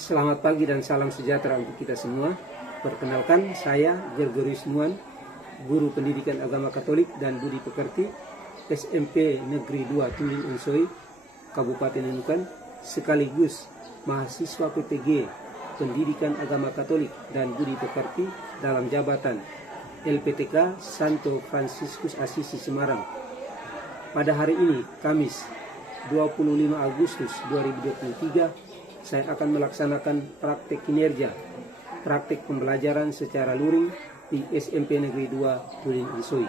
Selamat pagi dan salam sejahtera untuk kita semua. Perkenalkan, saya Gregorius Nuan, Guru Pendidikan Agama Katolik dan Budi Pekerti, SMP Negeri 2 Tulin Unsoi, Kabupaten Nunukan, sekaligus mahasiswa PPG Pendidikan Agama Katolik dan Budi Pekerti dalam jabatan LPTK Santo Fransiskus Assisi Semarang. Pada hari ini, Kamis 25 Agustus 2023, saya akan melaksanakan praktek kinerja, praktek pembelajaran secara luring di SMP Negeri 2 Tulin Unsoi.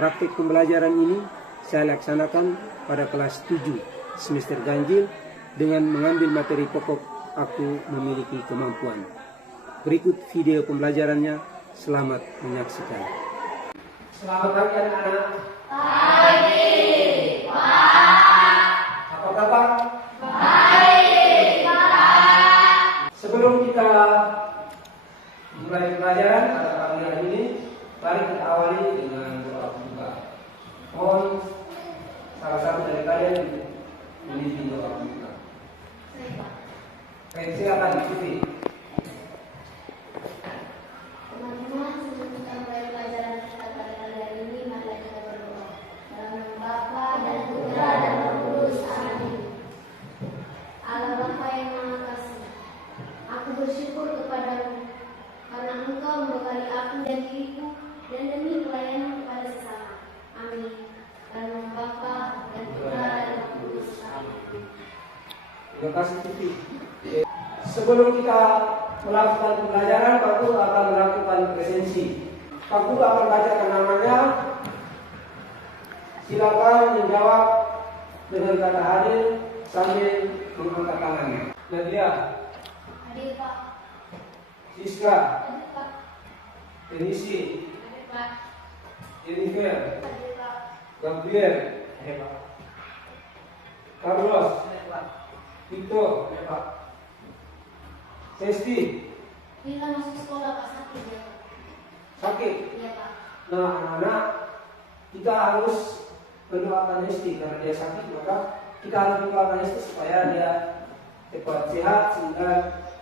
Praktek pembelajaran ini saya laksanakan pada kelas 7 semester ganjil dengan mengambil materi pokok Aku Memiliki Kemampuan. Berikut video pembelajarannya, selamat menyaksikan. Selamat pagi anak-anak. Pagi, Pak. Apa kabar? Baik, Pak. Sebelum kita mulai pembelajaran pada pagi hari ini, mari kita awali dengan doa pembuka. Mohon salah satu dari kalian memimpin doa pembuka. Baik, silakan diikuti. Teman-teman, sebelum kita mulai pelajaran kita pada hari ini, mari kita berdoa. Dalam nama Bapa dan Putra dan Roh Kudus. Amin. Allah Bapa yang Maha Kasih, aku bersyukur kepadamu karena Engkau membekali aku dan diriku dan demi pelayanan kepada sesama. Amin. Dalam nama Bapa dan Putra dan Roh Kudus. Amin. Terima kasih Titi. Sebelum kita melakukan pembelajaran, Pak Guru akan melakukan presensi. Pak Guru akan bacakan namanya. Silakan menjawab dengan kata hadir sambil mengangkat tangannya. Nadia, Hadir, Pak. Siska, Hadir, Pak. Denisi, Hadir, Pak. Jennifer, Hadir, Pak. Gabriel, Carlos, Victor, Sesti, Bila masuk sekolah Pak sakit ya Pak? sakit. Iya Pak. Nah, anak-anak, kita harus mendoakan Esti karena dia sakit, maka kita harus mendoakan Esti supaya dia cepat sehat sehingga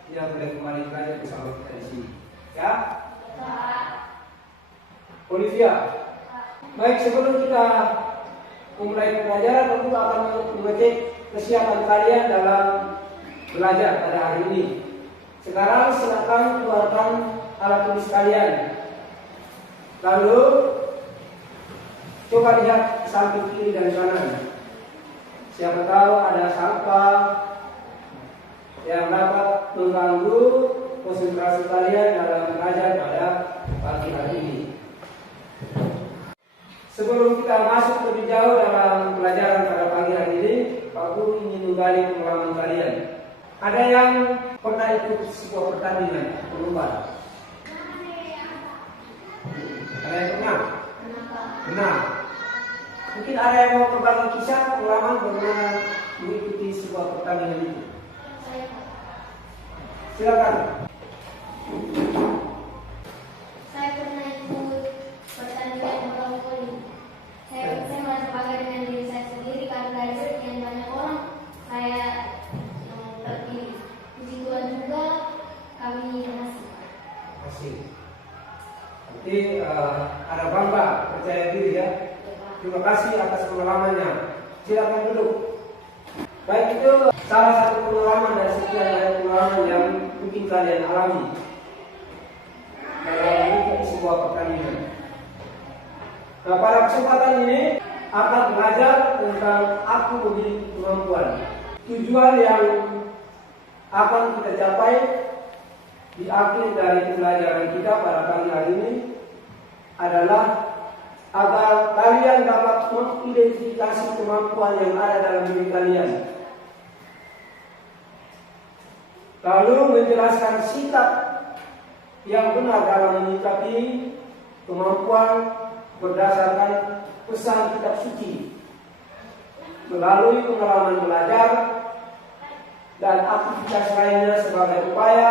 dia boleh kembali belajar bersama kita di sini. Ya, Pak. Olivia. Baik, sebelum kita memulai pembelajaran, tentu akan mengecek kesiapan kalian dalam belajar pada hari ini. Sekarang silakan keluarkan alat tulis kalian. Lalu coba lihat samping kiri dan kanan. Siapa tahu ada sampah yang dapat mengganggu konsentrasi kalian dalam belajar pada pagi hari ini. Sebelum kita masuk lebih jauh dalam pelajaran pada pagi hari ini, Pak Guru ingin menggali pengalaman kalian. Ada yang pernah ikut sebuah pertandingan perlombaan? Ada yang pernah? Pernah. Mungkin ada yang mau berbagi kisah pengalaman bagaimana mengikuti sebuah pertandingan itu. Saya Pak. Silakan. Saya pernah ikut pertandingan bola voli. Saya merasa bangga dengan diri saya sendiri karena dari sekian banyak orang saya terpilih. Puji Tuhan juga kami berhasil. Asik. Nanti ada bangga, percaya diri ya. Terima kasih atas pengalamannya. Silakan duduk. Baik, itu salah satu pengalaman dari sekian banyak pengalaman yang mungkin kalian alami dalam mengikuti sebuah pertandingan. Nah, pada kesempatan ini akan belajar tentang Aku Memiliki Kemampuan. Tujuan yang akan kita capai di akhir dari pembelajaran kita pada pagi hari ini adalah agar kalian dapat mengidentifikasi kemampuan yang ada dalam diri kalian, lalu menjelaskan sikap yang benar dalam menyikapi kemampuan berdasarkan pesan kitab suci melalui pengalaman belajar dan aktivitas lainnya sebagai upaya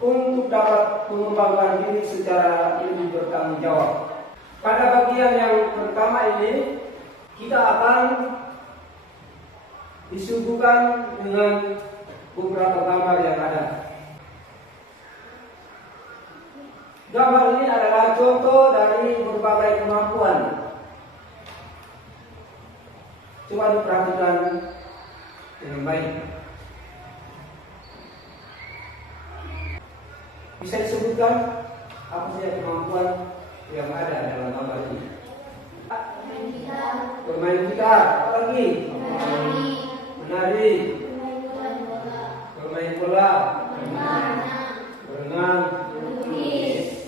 untuk dapat mengembangkan diri secara lebih bertanggung jawab. Pada bagian yang pertama ini, kita akan disuguhkan dengan beberapa gambar yang ada. Gambar ini adalah contoh dari berbagai kemampuan. Coba diperhatikan dengan baik. Bisa disebutkan apa saja kemampuan yang ada dalam gambar ini? Bermain gitar, apa lagi? Menari, bermain bola, berenang,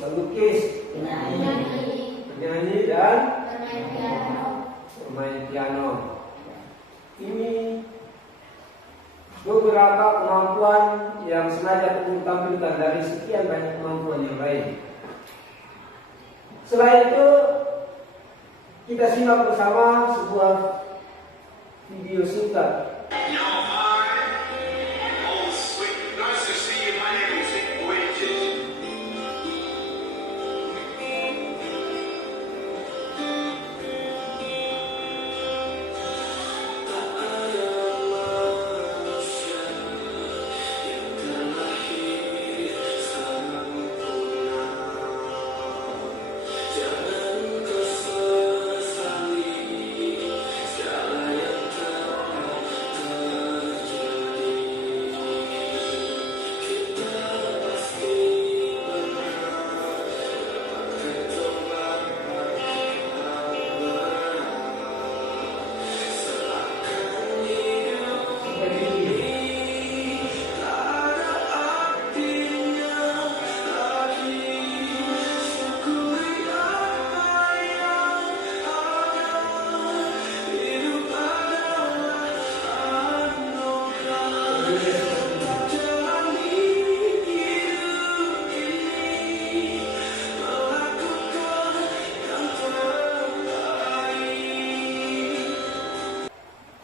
melukis, menyanyi dan bermain piano. Ini beberapa kemampuan yang sengaja aku tampilkan dari sekian banyak kemampuan yang lain. Selain itu, kita simak bersama sebuah video singkat.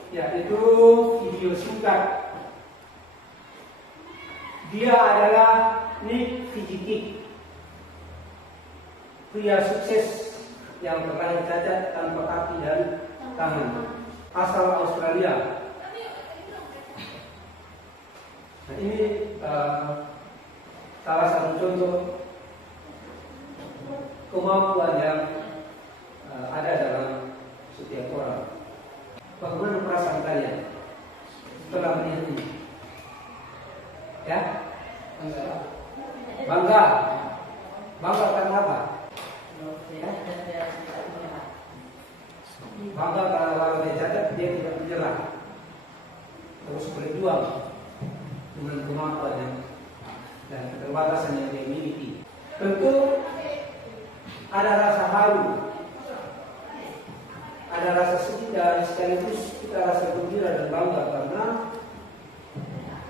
Yaitu video singkat. Dia adalah Nick Vujicic, pria sukses yang terlahir cacat tanpa kaki dan tangan, asal Australia. Nah, ini salah satu contoh kemampuan yang ada dalam setiap orang. Bagaimana perasaan kalian setelah melihat ini? Ya? Bangga. Bangga karena apa? Ya? Bangga karena orang yang cacat dia tidak menyerah, terus berjuang dengan kemampuan dan keterbatasan yang dia miliki. Tentu ada rasa haru, ada rasa sedih, dan sekaligus kita rasa gembira dan bangga karena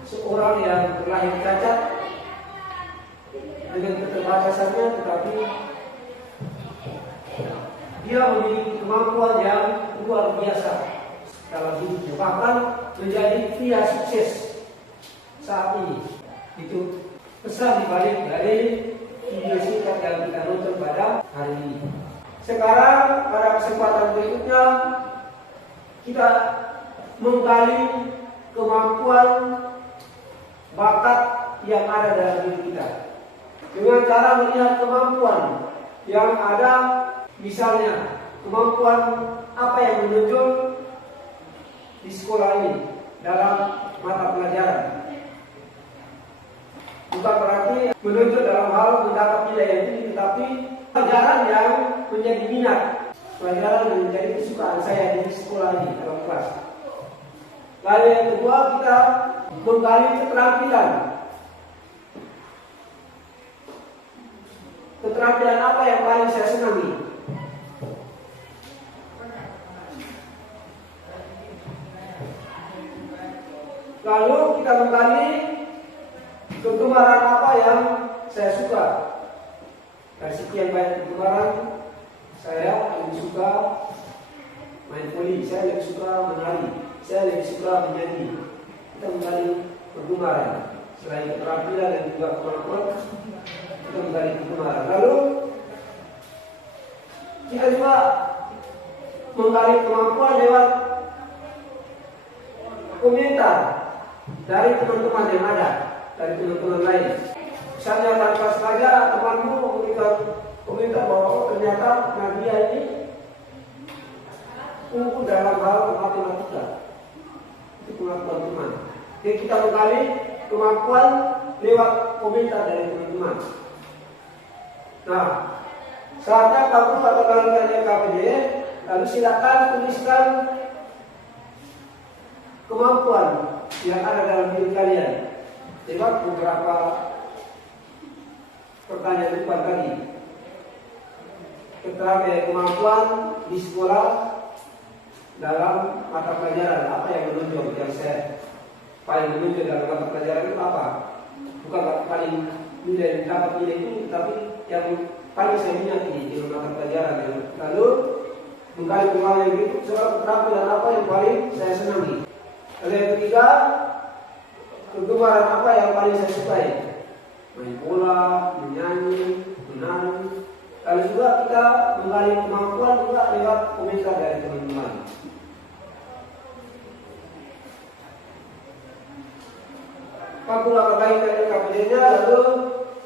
seorang yang terlahir cacat dengan keterbatasannya, tetapi dia memiliki kemampuan yang luar biasa dalam hidupnya, bahkan menjadi pria sukses saat ini. Itu pesan dibalik dari video singkat yang kita nonton pada hari ini. Sekarang pada kesempatan berikutnya kita menggali kemampuan bakat yang ada dalam diri kita dengan cara melihat kemampuan yang ada, misalnya kemampuan apa yang menonjol di sekolah ini dalam mata pelajaran. Bukan berarti menonjol dalam hal mendapat nilai yang tinggi, tetapi pelajaran yang menjadi minat, pelajaran yang menjadi kesukaan saya di sekolah ini dalam kelas. Lalu yang kedua, kita menggali keterampilan. Keterampilan apa yang paling saya senangi? Lalu kita menggali kegemaran apa yang saya suka. Dari sekian banyak kegemaran, saya lebih suka main voli, saya lebih suka menari, saya lebih suka menyanyi. Kita menggali kegemaran. Selain keterampilan dan juga kemampuan, kita menggali kegemaran. Lalu kita juga menggali kemampuan lewat komentar dari teman-teman yang ada, dari teman-teman lain. Misalnya tanpa sengaja temanmu memberikan komentar bahwa oh, ternyata Nadia ini unggul dalam hal matematika. Itu pengakuan teman. Jadi kita menggali kemampuan lewat komentar dari teman-teman. Nah, saatnya kamu atau kalian KPD, lalu silakan tuliskan kemampuan yang ada dalam diri kalian lewat beberapa pertanyaan depan tadi. Keterangan kemampuan di sekolah dalam mata pelajaran apa yang menonjol, yang saya paling menonjol dalam mata pelajaran itu apa? Bukan paling nilai dapat nilai itu, tapi yang paling saya minati di mata pelajaran. Lalu menggali kemampuan yang itu soal keterampilan apa yang paling saya senangi. Lalu yang ketiga, kegemaran apa yang paling saya sukai? Main bola, menyanyi, menari. Lalu juga kita menggali kemampuan juga lewat komentar dari teman-teman. Aku akan baik dari KPD-nya, lalu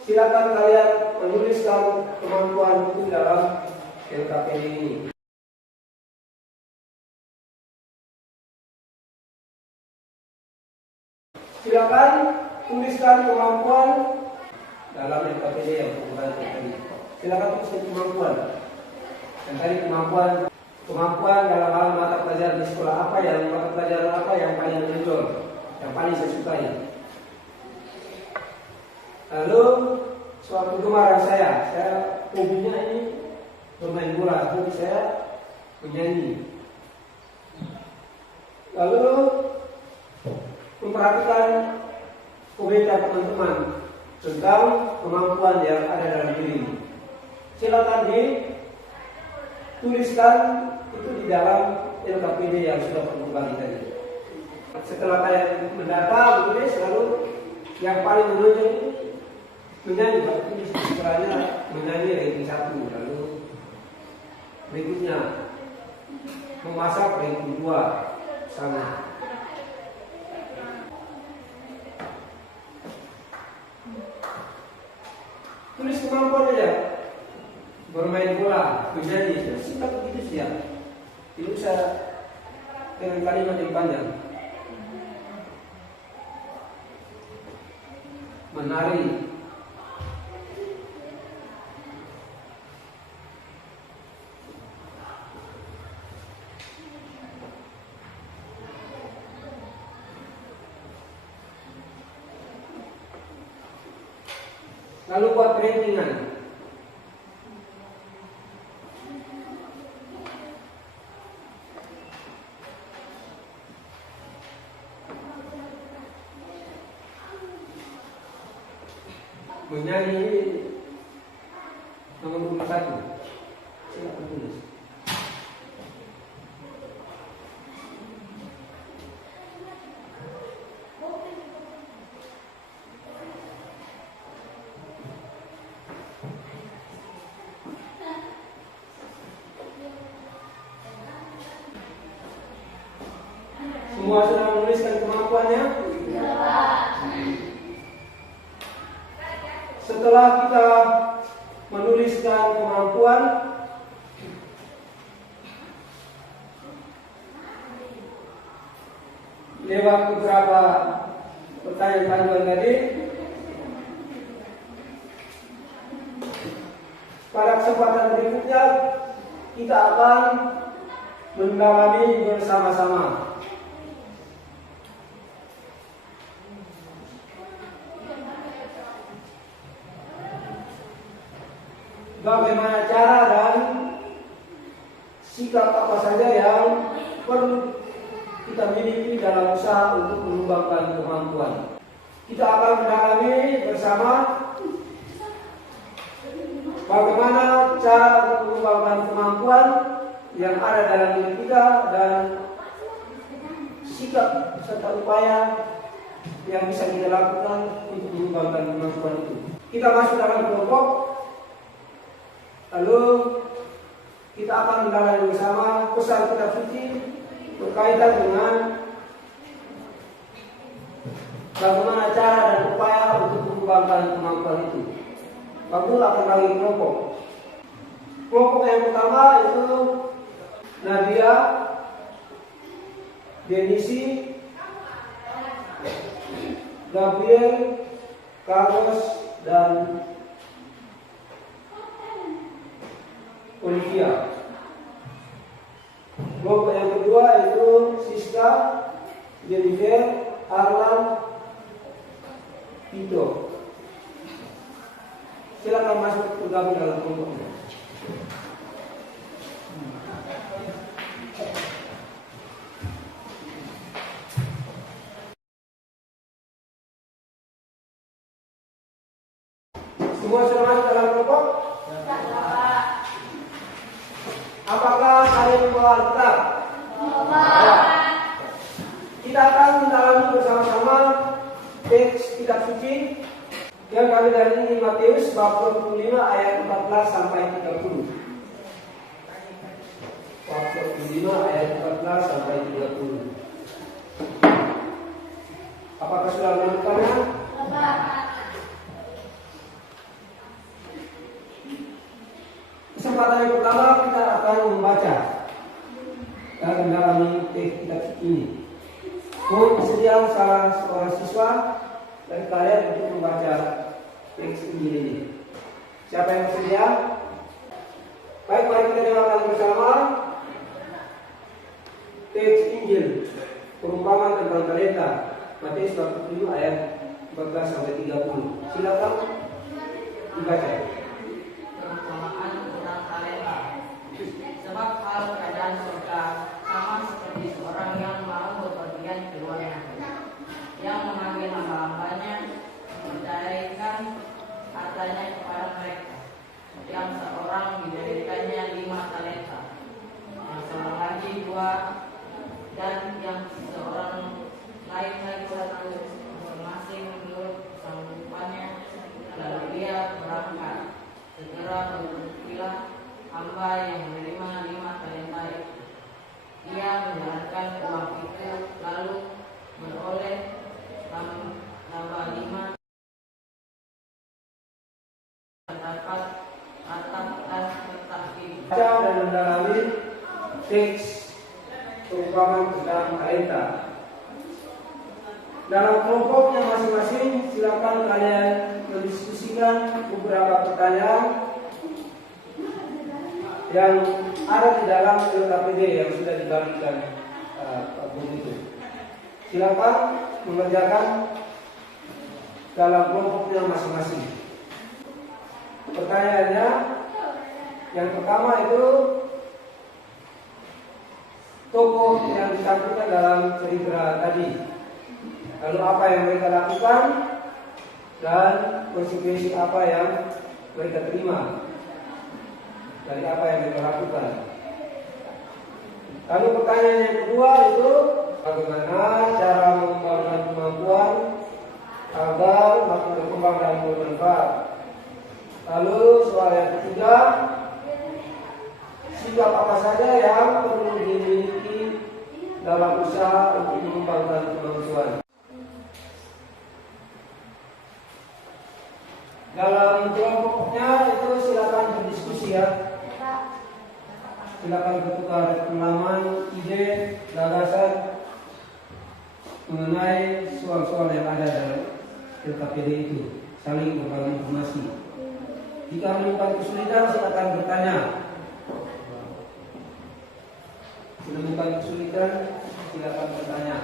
silakan kalian menuliskan kemampuan itu dalam LKPD ini. Silakan tuliskan kemampuan dalam LKPD yang bukan tadi. Silakan tuliskan kemampuan. Dan tadi kemampuan dalam hal mata pelajaran di sekolah apa yang mata pelajaran apa yang paling menonjol, yang paling saya sukai. Lalu soal kegemaran saya hobinya ini bermain bola, hobi saya menyanyi. Lalu memperhatikan komentar teman-teman tentang kemampuan yang ada dalam diri. Silakan dituliskan itu di dalam LKPD yang sudah berbagi tadi. Setelah kalian mendata, menulis, lalu yang paling menonjol itu menyanyi, tulis istilahnya menyanyi ranking 1, lalu berikutnya memasak ranking 2 sama. Tulis kemampuan aja, bermain bola, menyanyi, singkat begitu sih ya. Tidak usah dengan kalimat yang panjang. Menari, lalu buat rankingan. Menyanyi nomor 21. Silakan tulis. Semua sudah menuliskan kemampuannya? Setelah kita menuliskan kemampuan, lewat beberapa pertanyaan panduan tadi, pada kesempatan berikutnya kita akan mendalami bersama-sama. Bagaimana cara dan sikap apa saja yang perlu kita miliki dalam usaha untuk mengembangkan kemampuan. Kita akan mendalami bersama bagaimana cara untuk mengembangkan kemampuan yang ada dalam diri kita dan sikap serta upaya yang bisa kita lakukan untuk mengembangkan kemampuan itu. Kita masuk dalam kelompok. Lalu kita akan mendalami bersama pesan kitab suci berkaitan dengan bagaimana cara dan upaya untuk mengembangkan kemampuan itu. Bagus akan bagi kelompok. Kelompok yang pertama itu Nadia, Denisi, Gabriel, Carlos, dan Olivia. Kelompok yang kedua itu Siska, Jennifer, Arlan, Tito. Silakan masuk bergabung dalam kelompoknya. Semua sudah masuk dalam kelompok? Apakah kalian membawa Alkitab? Kita akan mendalami bersama-sama teks kitab suci yang kami dari ini Matius bab 25 ayat 14 sampai 30. Bab 25 ayat 14 sampai 30. Apakah sudah menemukannya? Kesempatan yang pertama kita akan membaca dan mendalami teks kitab ini. Mohon kesediaan salah seorang siswa dari kalian untuk membaca teks Injil ini. Siapa yang bersedia? Baik, mari kita dengarkan bersama teks Injil perumpamaan tentang talenta Matius 25 ayat 14 sampai 30. Silakan dibaca. Perumpamaan tentang talenta. Sebab hal keadaan surga sama seperti seorang yang mau bepergian ke luar negeri, yang memanggil hamba-hambanya, mempercayakan hartanya kepada mereka. Yang seorang diberikannya 5 talenta, yang seorang lagi 2, dan yang seorang lain lagi 1, masing-masing menurut kesanggupannya. Lalu dia berangkat. Segera berhentilah hamba yang menerima 5 talenta itu. Ia menjalankan uang itu, lalu beroleh tambah 5, terdapat atap dan tetap hidup. Baca dan mendalami teks perumpamaan tentang talenta. Dalam kelompoknya masing-masing, silakan kalian mendiskusikan beberapa pertanyaan yang ada di dalam LKPD yang sudah dibagikan Pak Guru itu. Silakan mengerjakan dalam kelompoknya masing-masing. Pertanyaannya yang pertama itu tokoh yang ditampilkan dalam cerita tadi. Lalu apa yang mereka lakukan dan konsekuensi apa yang mereka terima dari apa yang mereka lakukan. Lalu pertanyaan yang kedua itu bagaimana cara mengembangkan kemampuan agar makin berkembang dan bermanfaat. Lalu soal yang ketiga, sikap apa saja yang perlu dimiliki dalam usaha untuk mengembangkan kemampuan. Dalam kelompoknya itu silakan berdiskusi ya. Silakan bertukar pengalaman, ide, gagasan mengenai soal-soal yang ada dalam LKPD itu. Saling berbagi informasi. Jika menemukan kesulitan, silakan bertanya. Menemukan kesulitan, silakan bertanya.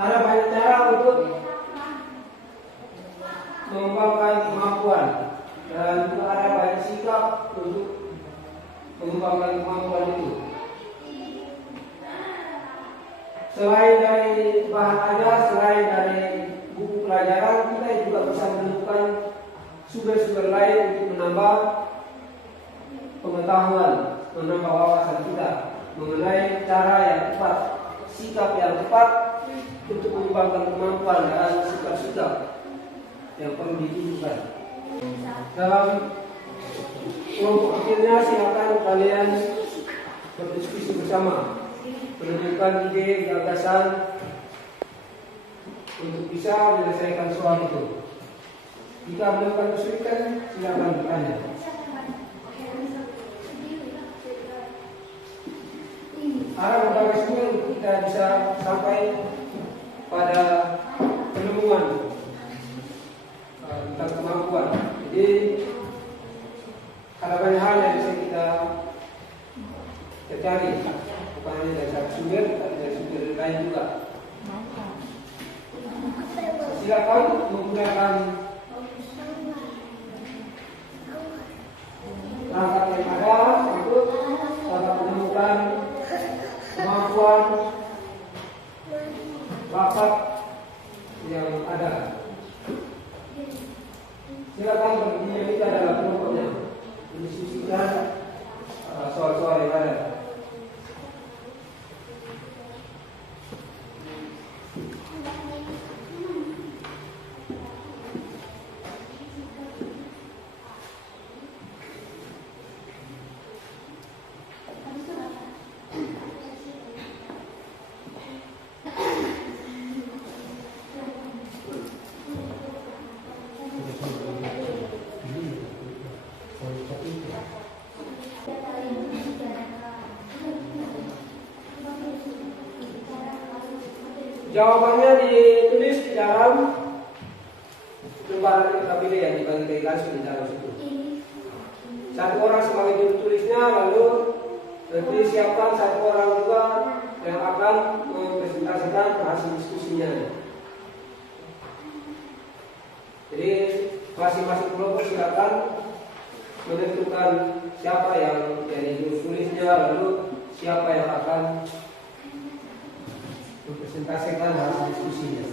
Ada banyak cara untuk mengembangkan kemampuan dan juga ada banyak sikap untuk mengembangkan kemampuan itu. Selain dari bahan ajar, selain dari buku pelajaran, kita juga bisa menemukan sumber-sumber lain untuk menambah pengetahuan, menambah wawasan kita mengenai cara yang tepat, sikap yang tepat untuk mengembangkan kemampuan dan sikap-sikap yang perlu ditunjukkan. Dalam kelompok kecilnya silakan kalian berdiskusi bersama, menunjukkan ide gagasan untuk bisa menyelesaikan soal itu. Jika menemukan kesulitan, silakan bertanya. Arah bagusnya kita bisa sampai pada penemuan tentang kemampuan. Jadi ada banyak hal yang bisa kita cari, bukan hanya dari satu sumber, tapi dari sumber lain juga. Silakan menggunakan perangkat yang ada untuk dapat menemukan kemampuan bakat yang ada. Silakan berdiri dalam kelompoknya, mendiskusikan soal-soal yang ada. Jawabannya ditulis di dalam lembaran KBD yang dibagi langsung di dalam situ. Satu orang sebagai juru tulisnya, lalu disiapkan satu orang juga yang akan mempresentasikan hasil diskusinya. Jadi masing-masing kelompok silakan menentukan siapa yang jadi juru tulisnya, lalu siapa yang akan mempresentasikan hasil diskusinya.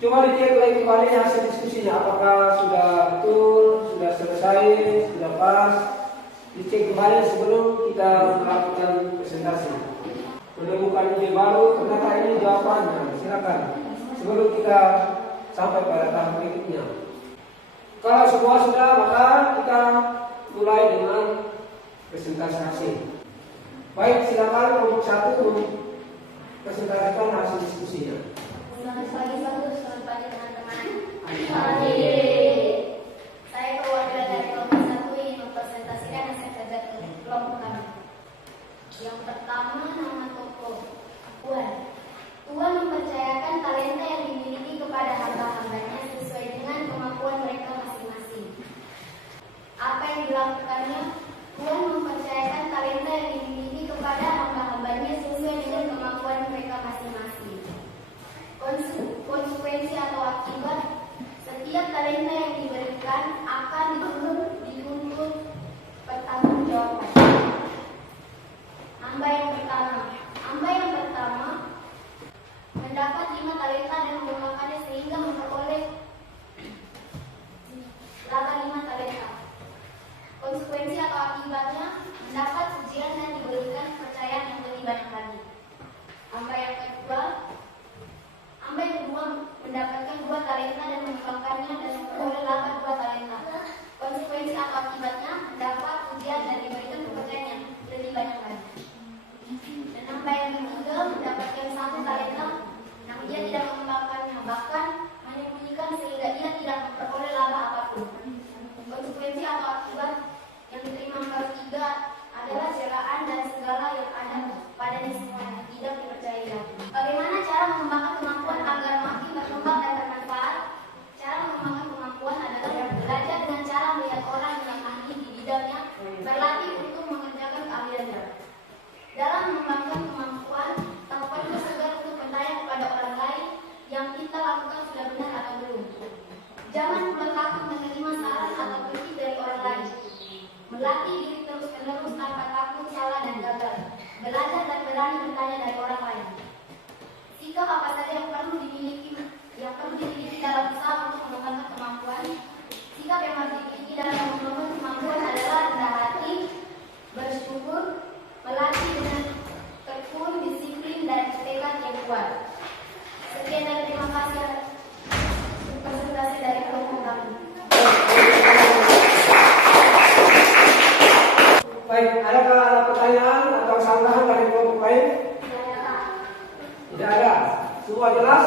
Cuma dicek lagi kembali hasil diskusinya, apakah sudah betul, sudah selesai, sudah pas. Dicek kembali sebelum kita melakukan presentasi. Menemukan ide baru, ternyata ini jawabannya. Silakan sebelum kita sampai pada tahap berikutnya. Kalau semua sudah, maka kita mulai dengan presentasi hasil. Baik, silakan kelompok satu presentasikan hasil diskusinya. Selamat pagi teman-teman. Saya perwakilan dari kelompok satu ingin mempresentasikan hasil kerja kelompok kami. Yang pertama, nama tokoh Tuhan. Tuhan mempercayakan talenta yang dimiliki kepada hamba-hambanya sesuai dengan kemampuan mereka masing-masing. Apa yang dilakukannya? Tuhan mempercayakan talenta yang dimiliki kepada hamba-hambanya sesuai dengan kemampuan mereka masing-masing. Konsekuensi atau akibat setiap talenta yang diberikan akan dituntut pertanggungjawaban. Hamba yang pertama mendapat 5 talenta dan mengembangkannya sehingga memperoleh laba 5 talenta. Konsekuensi atau akibatnya mendapat ujian dan diberikan kepercayaan yang lebih banyak lagi. Hamba yang kedua mendapatkan 2 talenta dan mengembangkannya dan memperoleh laba 2 talenta. Konsekuensi atau akibatnya mendapat ujian dan diberikan kepercayaan yang lebih banyak lagi. Dan hamba yang ketiga mendapatkan 1 talenta, namun dia tidak mengembangkannya, bahkan menyembunyikan sehingga dia tidak memperoleh laba apapun. Konsekuensi atau akibat yang diterima hamba ketiga adalah celaan dan segala yang ada padanya semuanya tidak dipercayai. Bagaimana cara mengembangkan kemampuan agar makin berkembang dan bermanfaat? Cara mengembangkan kemampuan adalah belajar dengan cara melihat orang yang ahli di bidangnya, berlatih untuk mengerjakan keahliannya. Dalam mengembangkan kemampuan, tak perlu segan untuk bertanya kepada orang lain yang kita lakukan sudah benar atau belum. Jangan takut menerima saran atau kritik dari orang lain. Melatih diri terus-menerus tanpa takut salah dan gagal. Belajar dan berani bertanya dari orang lain. Sikap apa saja yang perlu dimiliki dalam usaha untuk mengembangkan kemampuan? Sikap yang harus dimiliki dalam mengembangkan kemampuan adalah rendah hati, bersyukur, melatih dengan tekun, disiplin, dan tekad yang kuat. dari kelompok lain? Tidak ada. Semua jelas?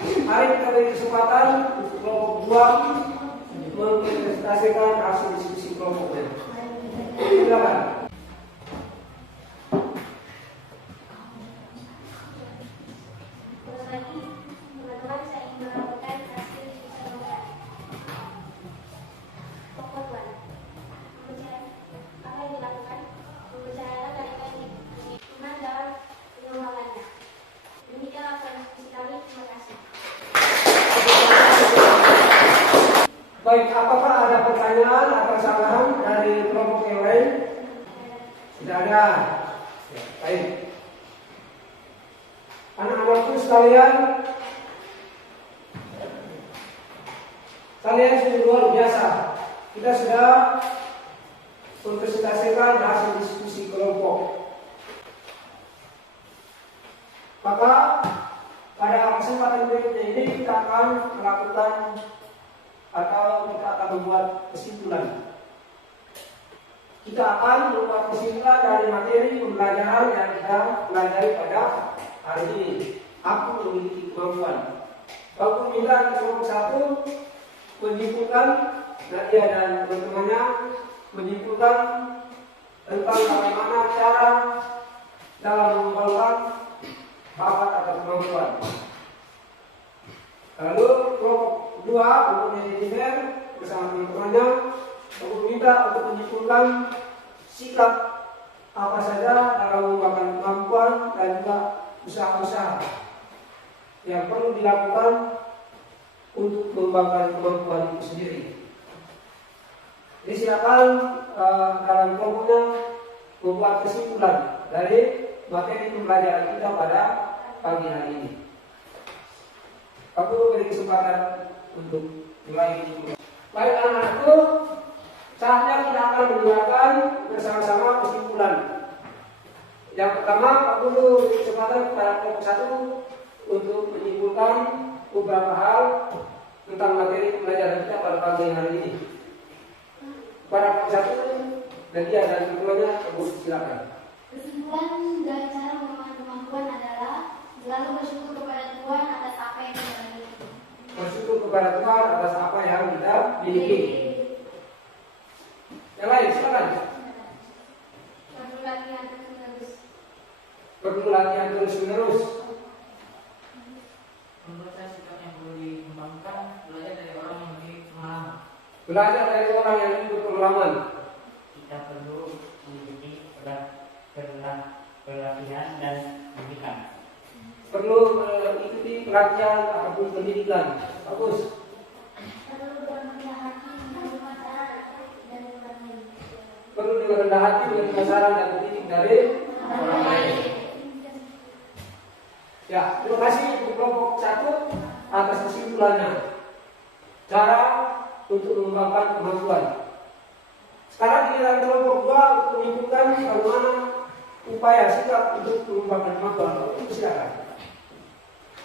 Mari kita beri kesempatan untuk kelompok 2 mempresentasikan hasil diskusi kelompoknya. Silakan. Teman-teman, saya ingin melaporkan hasil diskusi kelompok. Kelompok 1. Apa yang dilakukan? Membicarakan kaitan lingkungan dalam pengembangannya. Demikian laporan diskusi kami. Terima kasih. Baik, apakah ada pertanyaan atau kesalahan dari kelompok yang lain? Tidak ada. Ya, baik. Anak-anakku sekalian, kalian sudah luar biasa. Kita sudah mempresentasikan hasil diskusi kelompok. Maka pada kesempatan berikutnya ini kita akan melakukan atau kita akan membuat kesimpulan. Kita akan membuat kesimpulan dari materi pembelajaran yang kita pelajari pada hari ini. Aku memiliki kemampuan. Aku minta kelompok 1 menyimpulkan, Nadia dan teman-temannya menyimpulkan tentang bagaimana cara dalam mengembangkan bakat atau kemampuan. Lalu kelompok 2 untuk manajemen bersama teman-temannya, aku minta untuk menyimpulkan sikap apa saja dalam mengembangkan kemampuan dan juga usaha-usaha yang perlu dilakukan untuk mengembangkan kemampuan itu sendiri. Jadi silakan dalam kelompoknya membuat kesimpulan dari materi pembelajaran kita pada pagi hari ini. Aku beri kesempatan untuk mulai. Baik anak-anakku, saatnya kita akan menggunakan bersama-sama kesimpulan. Yang pertama, aku beri kesempatan kepada kelompok 1 untuk menyimpulkan beberapa hal tentang materi pembelajaran kita pada pagi hari ini. Pada kelompok 1, dan dia dan teman-temannya, silakan. Kesimpulan dari cara mengembangkan kemampuan adalah selalu bersyukur kepada Tuhan atas apa yang kita miliki. Bersyukur kepada Tuhan atas apa yang kita miliki. Yang lain, silakan. Perlu latihan terus-menerus. Perlu latihan terus-menerus. Menurut saya sikap yang perlu dikembangkan, belajar dari orang yang lebih pengalaman. Belajar dari orang yang lebih berpengalaman. Kita perlu mengikuti pelatihan dan pendidikan. Perlu mengikuti pelatihan ataupun pendidikan. Bagus. Perlu berendah hati menerima saran dan orang lain. Perlu dengan rendah hati menerima saran dan kritik dari orang lain. Ya, terima kasih untuk kelompok 1 atas kesimpulannya. Cara untuk mengembangkan kemampuan. Sekarang giliran kelompok 2 untuk menyimpulkan bagaimana upaya sikap untuk mengembangkan kemampuan. Silakan.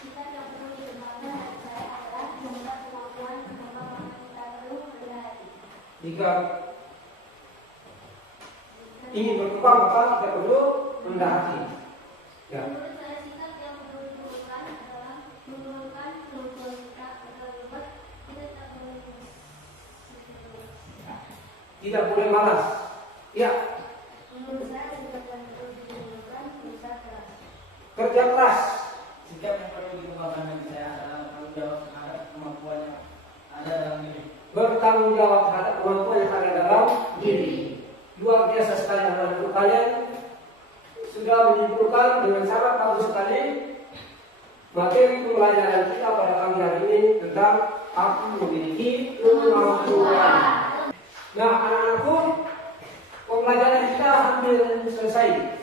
Sikap yang perlu dikembangkan dari saya adalah membuat kemampuan mengembangkan kita perlu rendah hati. Jika ingin berkembang maka kita perlu rendah hati. Ya. Menurut saya sikap yang perlu diperlukan adalah menurunkan kemampuan kita agar membuat kita tak boleh Tidak boleh malas. Ya. Menurut saya sikap yang perlu diperlukan berusaha keras. Kerja keras. Sikap yang perlu dikembangkan bagi saya adalah tanggung jawab terhadap kemampuan yang ada dalam diri. Bertanggung jawab terhadap kemampuan yang ada dalam diri. Luar biasa sekali anak-anak kalian sudah menyimpulkan dengan sangat bagus sekali materi pembelajaran kita pada pagi hari ini tentang aku memiliki kemampuan. Nah, anak-anakku, pembelajaran kita hampir selesai.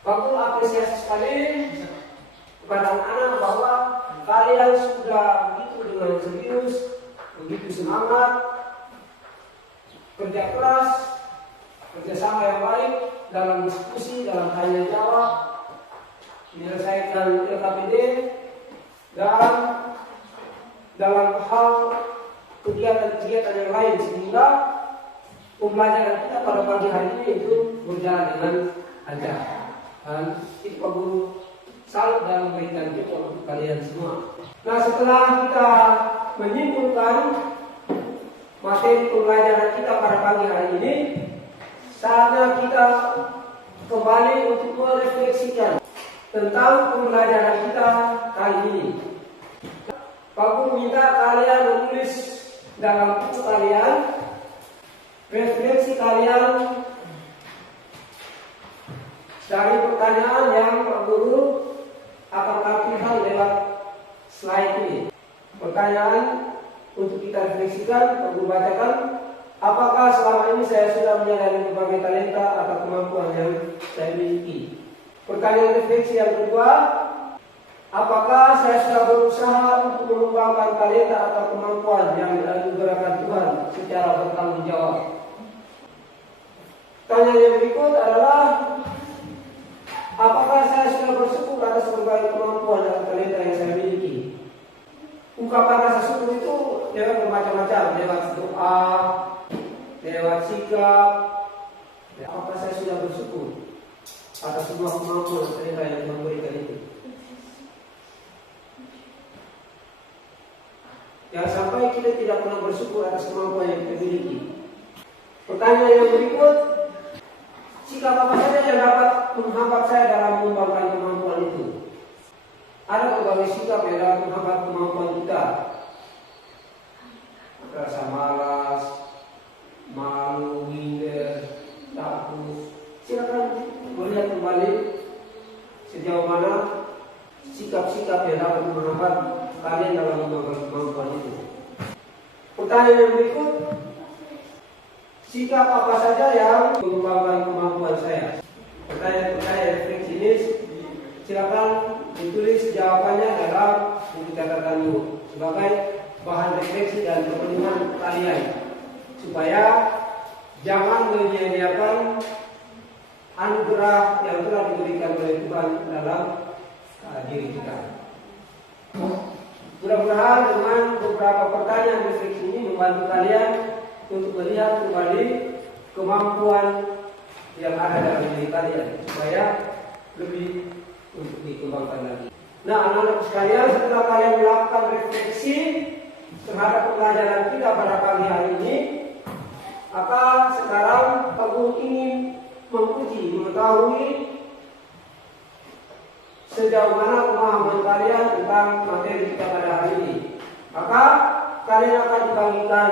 Aku apresiasi sekali kepada anak-anak bahwa kalian sudah begitu dengan serius, begitu semangat, kerja keras, kerjasama yang baik dalam diskusi, dalam tanya jawab, menyelesaikan LKPD, dan dalam hal kegiatan-kegiatan yang lain, sehingga pembelajaran kita pada pagi hari ini itu berjalan dengan Ada. Dan itu Pak Guru salut dalam memberikan itu untuk kalian semua. Nah, setelah kita menyimpulkan materi pembelajaran kita pada pagi hari ini, saatnya kita kembali untuk merefleksikan tentang pembelajaran kita kali ini. Pak Guru minta kalian menulis dalam buku kalian refleksi kalian dari pertanyaan yang Pak Guru akan tampilkan lewat slide ini. Pertanyaan untuk kita refleksikan, Pak Guru bacakan. Apakah selama ini saya sudah menyadari berbagai talenta atau kemampuan yang saya miliki? Pertanyaan refleksi yang kedua, apakah saya sudah berusaha untuk mengembangkan talenta atau kemampuan yang dianugerahkan Tuhan secara bertanggung jawab? Pertanyaan yang berikut adalah, apakah saya sudah bersyukur atas berbagai kemampuan dan talenta yang saya miliki? Ungkapan rasa syukur itu lewat bermacam-macam, lewat doa, lewat sikap. Apakah saya sudah bersyukur atas semua kemampuan dan talenta yang Tuhan berikan itu? Jangan sampai kita tidak pernah bersyukur atas kemampuan yang kita miliki. Pertanyaan yang berikut, sikap apa saja yang dapat menghambat saya dalam mengembangkan kemampuan itu? Ada berbagai sikap yang dapat menghambat kemampuan kita. Rasa malas, malu, minder, takut. Silakan melihat kembali sejauh mana sikap-sikap yang dapat menghambat kalian dalam mengembangkan kemampuan itu. Pertanyaan yang berikut, sikap apa saja yang mengembangkan kemampuan saya? Pertanyaan refleksi ini silakan ditulis jawabannya dalam buku catatanmu sebagai bahan refleksi dan perlindungan kalian, supaya jangan menyia-nyiakan anugerah yang telah diberikan oleh Tuhan dalam diri kita. Mudah-mudahan dengan beberapa pertanyaan refleksi ini membantu kalian untuk melihat kembali kemampuan yang ada dalam diri kalian, supaya lebih untuk dikembangkan lagi. Nah, anak-anak sekalian, setelah kalian melakukan refleksi terhadap pembelajaran kita pada pagi hari ini, maka sekarang Pak Guru ingin mengetahui sejauh mana pemahaman kalian tentang materi kita pada hari ini. Maka kalian akan dibagikan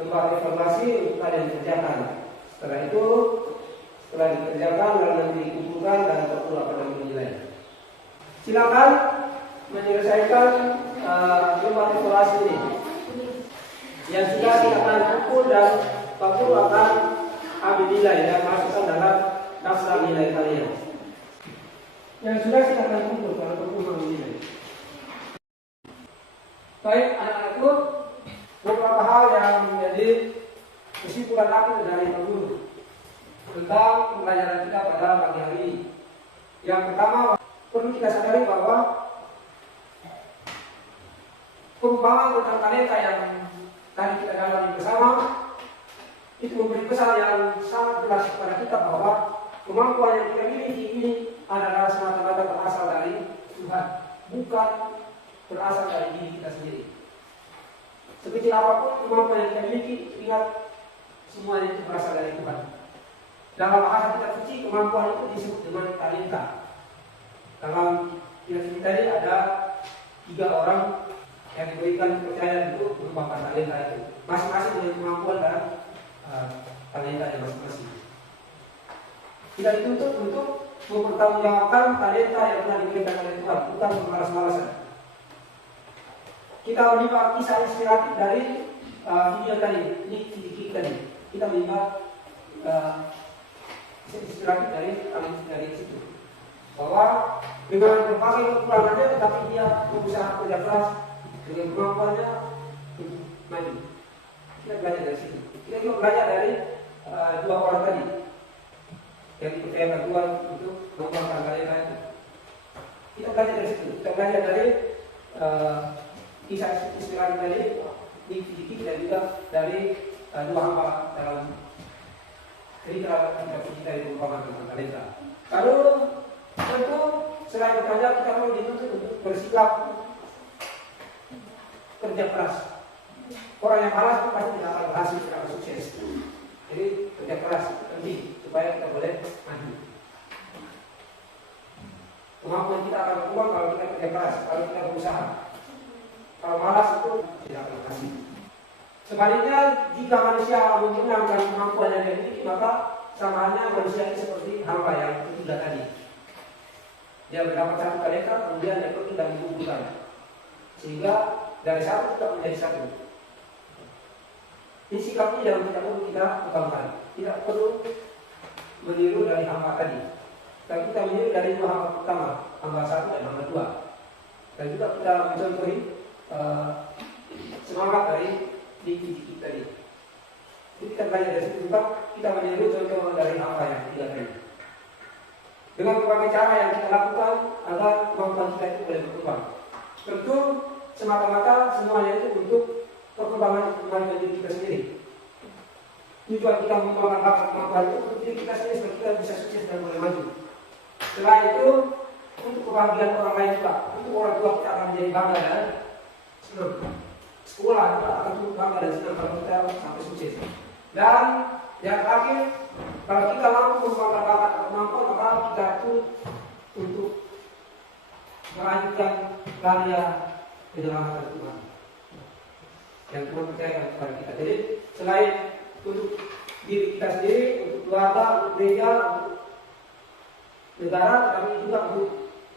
lembar evaluasi untuk kalian kerjakan. Setelah itu, setelah dikerjakan lalu nanti dikumpulkan dan Pak Guru akan menilai. Silakan menyelesaikan lembar evaluasi ini. Yang sudah silakan kumpul dan Pak Guru akan ambil nilai dan masukkan dalam daftar nilai kalian. Yang sudah silakan kumpul kalau Pak Guru mengambil nilai. Baik, anak-anakku, beberapa hal yang menjadi kesimpulan aku dari Pak Guru tentang pembelajaran kita pada pagi hari ini. Yang pertama, perlu kita sadari bahwa pengembangan tentang talenta yang tadi kita dalami bersama itu memberi pesan yang sangat jelas kepada kita bahwa kemampuan yang kita miliki ini adalah semata-mata berasal dari Tuhan, bukan berasal dari diri kita sendiri. Sekecil apapun kemampuan yang kita miliki, ingat semuanya itu berasal dari Tuhan. Dalam bahasa kita suci, kemampuan itu disebut dengan talenta. Dalam kitab tadi ada 3 orang yang diberikan kepercayaan untuk mengembangkan talenta itu, masing-masing dengan kemampuan dan talenta yang masing-masing. Kita dituntut untuk mempertanggungjawabkan talenta yang telah diberikan oleh Tuhan, bukan bermalas-malasan. Kita menimba kisah inspiratif dari video tadi, ini video tadi. Kita menimba kisah inspiratif dari situ, bahwa dengan berbagai kekurangannya, tetapi dia berusaha kerja keras dengan kemampuannya untuk maju. Kita belajar dari situ. Kita juga belajar dari 2 orang tadi yang dipercayakan Tuhan untuk mengembangkan talenta itu. Kita belajar dari situ. Kita belajar dari kisah inspiratif tadi, dikit dan juga dari 2 hamba dalam cerita kita itu mengembangkan talenta. Lalu tentu selain bekerja kita perlu dituntut untuk bersikap kerja keras. Orang yang malas itu pasti tidak akan berhasil, tidak akan sukses. Jadi kerja keras penting supaya kita boleh maju. Kemampuan kita akan berkembang kalau kita kerja keras, kalau kita berusaha. Kalau malas itu tidak akan berhasil. Sebaliknya, jika manusia mengenalkan kemampuan yang dimiliki, maka sama halnya manusia ini seperti hamba yang ketiga tadi. Dia mendapat satu kalender, kemudian dia pergi dan dikumpulkan. Sehingga dari satu kita menjadi satu. Ini sikapnya yang tidak perlu kita kembangkan. Tidak perlu meniru dari hamba tadi. Tapi kita meniru dari dua hamba pertama, hamba satu dan hamba dua. Dan juga kita mencontohi semangat dari diri tadi. Jadi kita belajar dari situ juga kita meniru contoh dari hamba yang ketiga tadi. Dengan berbagai cara yang kita lakukan agar kemampuan kita itu boleh berkembang. Tentu semata-mata semuanya itu untuk perkembangan diri kita sendiri. Tujuan kita mengembangkan kemampuan itu untuk diri kita sendiri supaya kita bisa sukses dan boleh maju. Selain itu, untuk kebahagiaan orang lain juga, untuk orang tua kita akan menjadi bangga dan senang. Sekolah kita akan turut bangga dan senang kalau kita sampai sukses. Dan yang terakhir, kalau kita mampu mengembangkan bakat atau kemampuan, maka kita turut untuk melanjutkan karya penyelamatan Tuhan yang Tuhan percayakan kepada kita. Jadi selain untuk diri kita sendiri, untuk keluarga, untuk gereja, untuk negara, tapi juga untuk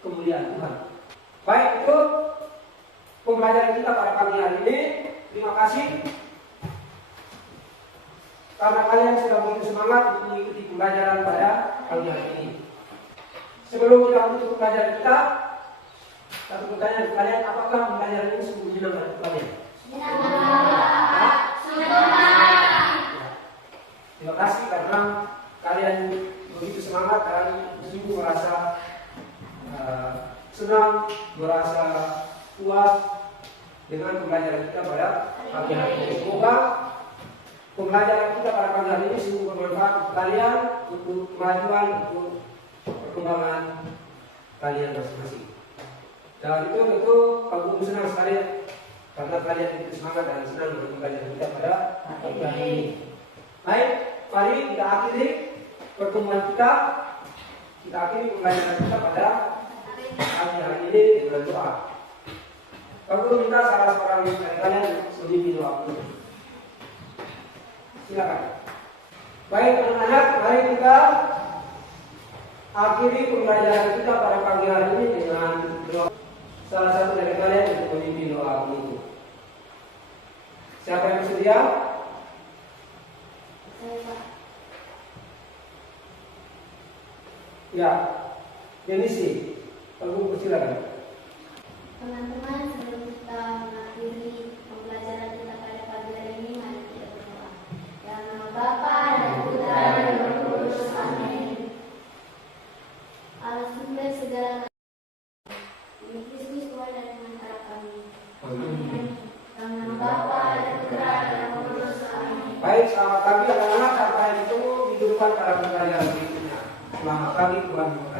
kemuliaan Tuhan. Baik, itu pembelajaran kita pada pagi hari ini. Terima kasih karena kalian sudah begitu semangat untuk mengikuti pembelajaran pada pagi hari ini. Sebelum kita menutup pembelajaran kita, satu pertanyaan kalian, apakah pembelajaran ini sungguh menyenangkan untuk kalian? Terima kasih karena kalian begitu semangat dan sungguh merasa senang, merasa puas dengan pembelajaran kita pada pagi hari ini. Semoga pembelajaran kita pada pagi hari ini sungguh bermanfaat untuk kalian, untuk kemajuan, untuk perkembangan kalian masing-masing. Dan itu tentu aku senang sekali karena kalian begitu semangat dan senang dengan pembelajaran kita pada pagi hari ini. Baik, mari kita akhiri pertemuan kita. Kita akhiri pembelajaran kita pada pagi hari ini dengan doa. Aku minta salah seorang dari kalian memimpin doa. Silakan. Baik anak-anak, mari kita akhiri pembelajaran kita pada pagi hari ini dengan doa. Salah satu dari kalian untuk memimpin doa itu. Siapa yang bersedia? Ya, Denisi, aku persilakan. Teman-teman, sebelum kita mengakhiri pembelajaran kita pada pagi hari ini, mari kita berdoa. Dalam nama Bapa dan Putra dan Roh Kudus. Amin. Allah sumber segala demi Kristus Tuhan dan antara kami. Amin. Dalam nama Bapa dan Putra dan Roh Kudus. Amin. Baik, selamat pagi anak-anak, sampai ketemu di depan para pembelajaran berikutnya. Selamat pagi, Tuhan.